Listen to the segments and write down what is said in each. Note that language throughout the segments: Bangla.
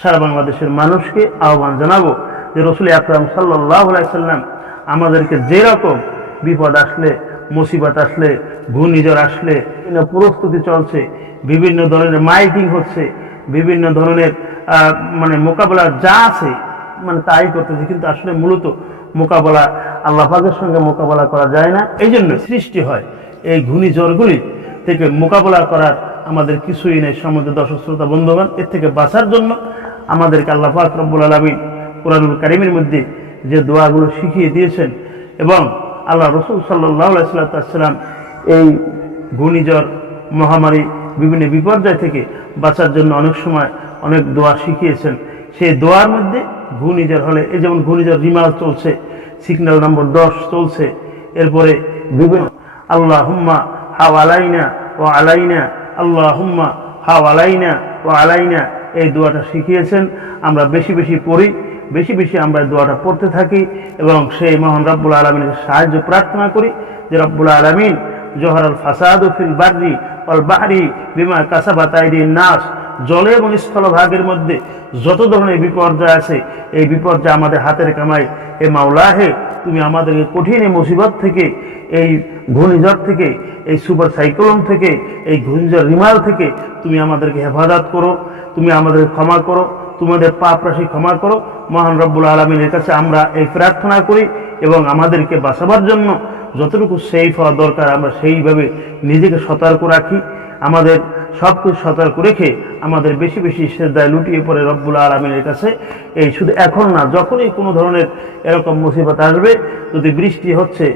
সারা বাংলাদেশের মানুষকে আহ্বান জানাবো যে রাসূল আকরাম সাল্লাল্লাহু আলাইহি সাল্লাম আমাদেরকে যে রকম বিপদ আসলে, মুসিবত আসলে, ঘূর্ণিঝড় আসলে প্রস্তুতি চলছে, বিভিন্ন ধরনের মাইকিং হচ্ছে, বিভিন্ন ধরনের মোকাবেলা যা আছে তাই করতেছে, কিন্তু আসলে মূলত মোকাবেলা আল্লাহ পাকের সঙ্গে মোকাবেলা করা যায় না। এই জন্য সৃষ্টি হয় এই ঘূর্ণিঝড়গুলি থেকে মোকাবেলা করার আমাদের কিছুই নেই। সমুদ্র দর্শক শ্রোতা বন্ধুগণ, এর থেকে বাঁচার জন্য আমাদেরকে আল্লাহ পাক রব্বুল আলামিন কুরআনুল কারীমের মধ্যে যে দোয়াগুলো শিখিয়ে দিয়েছেন এবং আল্লাহ রাসূল সাল্লাল্লাহু আলাইহি ওয়াসাল্লাম এই ঘূর্ণিঝড়, মহামারী, বিভিন্ন বিপর্যয় থেকে বাঁচার জন্য অনেক সময় অনেক দোয়া শিখিয়েছেন। সেই দোয়ার মধ্যে ঘূর্ণিঝড় হলে, এই যেমন ঘূর্ণিঝড় রিমাল চলছে, সিগন্যাল নম্বর 10 চলছে, এরপরে বিভিন্ন আল্লাহুম্মা হাওয়ালাইনা ওয়া আলাইনা, আল্লাহুম্মা হাওয়ালাইনা ওয়া আলাইনা, এই দোয়াটা শিখিয়েছেন। আমরা বেশি বেশি পড়ি, বেশি বেশি আমরা দোয়াটা পড়তে থাকি এবং সেই মহান রব্বুল আলামিনের সাহায্য প্রার্থনা করি যে রব্বুল আলামিন জহরাল ফাসাদু ফিল বাররি ওয়াল বাহরি বিমা কাসাবাত আইদিন নাস, জলে এবং স্থলভাগের মধ্যে যত ধরনের বিপর্যয় আছে, এই বিপর্যয় আমাদের হাতের কামাই। এ মাওলা হে, তুমি আমাদেরকে কঠিন এই মুসিবত থেকে, এই ঘূর্ণিঝড় থেকে, এই সুপার সাইক্লোন থেকে, এই ঘূর্ণিঝড় রিমাল থেকে তুমি আমাদেরকে হেফাজত করো, তুমি আমাদেরকে ক্ষমা করো, তোমাদের পাপ রাশি ক্ষমা করো। মহান রব্বুল আলামিনের কাছে আমরা এই প্রার্থনা করি এবং আমাদেরকে বাঁচাবার জন্য যতটুকু সেফ হওয়া দরকার আমরা সেইভাবে নিজেকে সতর্ক রাখি। আমাদের সব কিছু সতর্ক রেখে আমাদের বেশি বেশি সেজদায় লুটিয়ে পড়ে রব্বুল আলামিনের কাছে। এই শুধু এখন না, যখনই কোনো ধরনের এরকম মুসিবত আসবে, যদি বৃষ্টি হচ্ছে,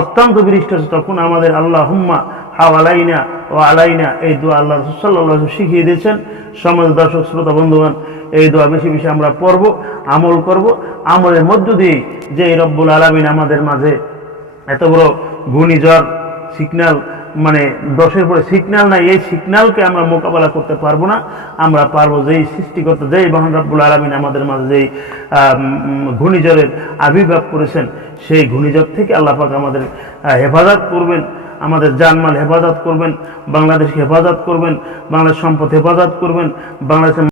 অত্যন্ত বৃষ্টি হচ্ছে, তখন আমাদের আল্লাহুম্মা হাওয়ালাইনা ও আলাইনা এই দোয়া আল্লাহ রাসূল সাল্লাল্লাহু আলাইহি ওয়াসাল্লাম শিখিয়ে দিয়েছেন। সম্মানিত দর্শক শ্রোতা বন্ধুগণ, এই দোয়া বেশি বেশি আমরা পড়ব, আমল করব। আমলের মধ্য দিয়ে যে রব্বুল আলামিন আমাদের মাঝে এত বড় ঘূর্ণিঝড় সিগন্যাল 10-এর পরে সিগন্যাল নাই, এই সিগন্যালকে আমরা মোকাবেলা করতে পারবো না। আমরা পারবো যেই সৃষ্টিকর্তা, যেই মহান রব্বুল আলামিন আমাদের মাঝে যেই ঘূর্ণিঝড়ের আবির্ভাব করেছেন, সেই ঘূর্ণিঝড় থেকে আল্লাহ পাক আমাদের হেফাজত করবেন, আমাদের জানমাল হেফাজত করবেন, বাংলাদেশকে হেফাজত করবেন, বাংলাদেশ সম্পদ হেফাজত করবেন, বাংলাদেশের